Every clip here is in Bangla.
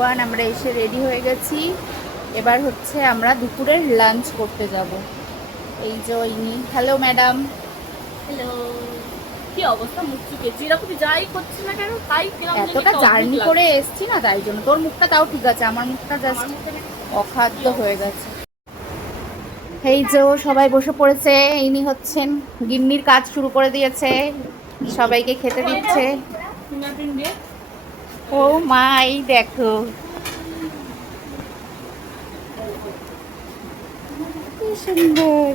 এভরিওয়ান, আমরা এসে রেডি হয়ে গেছি। এবার হচ্ছে আমরা দুপুরের লাঞ্চ করতে যাব। এই যে ইনি, হ্যালো ম্যাডাম। হ্যালো, কি অবস্থা? মুখ চুকেছি, এরকম যাই করছি না কেন, তাই কিরকম এতটা জার্নি করে এসছি না, তাই জন্য। তোর মুখটা তাও ঠিক আছে, আমার মুখটা জাস্ট অখাদ্য হয়ে গেছে। এই যে সবাই বসে পড়েছে। ইনি হচ্ছেন গিন্নির কাজ শুরু করে দিয়েছে, সবাইকে খেতে দিচ্ছে। ও মা, এই দেখো কি সুন্দর।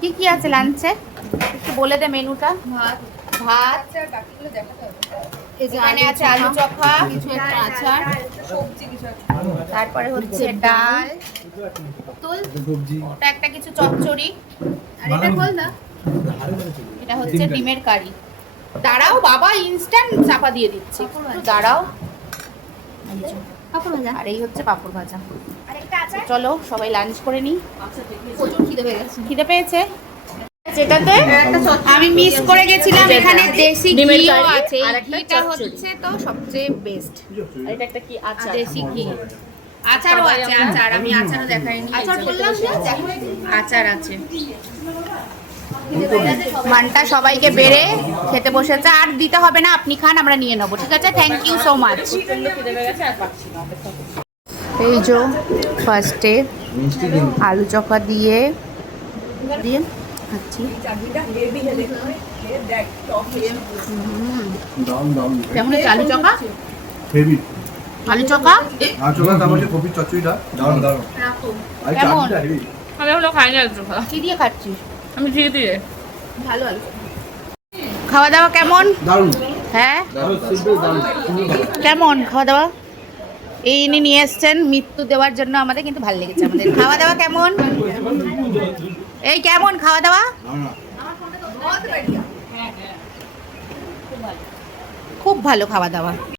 কি কি আছে লাঞ্চে একটু বলে দে মেনুটা। ভাত, এখানে আছে আলু চোখা, কিছু একটা আচার, তারপরে হচ্ছে ডাল, ওটা একটা কিছু চচ্চড়ি, আর এটা বল না, এটা হচ্ছে ডিমের কারি। দাঁড়াও বাবা, ইনস্ট্যান্ট চাপা দিয়ে দিচ্ছি, দাঁড়াও। আর এই হচ্ছে পাঁপড় ভাজা। চলো সবাই লাঞ্চ করে নিই, প্রচুর খিদে পেয়ে গেছে। খিদে পেয়েছে, যেটাতে আমি মিস করে গেছিলাম, এখানে দেশি ঘিও আছে। ঘিটা হচ্ছে তো সবচেয়ে বেস্ট। এটা একটা কি আচার, দেশি ঘি, আচারও আছে। আচার আমি আচারও দেখাইনি। আচার বললাম না, আচার আছে। মানটা সবাইকে বেড়ে খেতে বসেছে, আর দিতে হবে না, আপনি খান, আমরা নিয়ে নেবো। ঠিক আছে, থ্যাংক ইউ সো মাচ। এই যে ফার্স্টে আলু চোখা দিয়ে খাচ্ছি। কেমন হচ্ছে আলু চোখা? হেভি আলু চোখা তারপর যে কপির চচ্চড়িটা দারুণ দারুণ। কেমন? আমি এখনো খাইনি আলু চোখা। কি দিয়ে খাচ্ছিস? আমি ঘি দিয়ে। ভালো আলু চোখা। খাওয়া দাওয়া কেমন? দারুণ হ্যাঁ, সিম্পল দারুণ। কেমন খাওয়া দাওয়া? এই ইনি নিয়ে এসছেন মৃত্যু দেওয়ার জন্য আমাদের, কিন্তু ভালো লেগেছে আমাদের। খাওয়া দাওয়া কেমন? এই কেমন খাওয়া দাওয়া? খুব ভালো খাওয়া দাওয়া।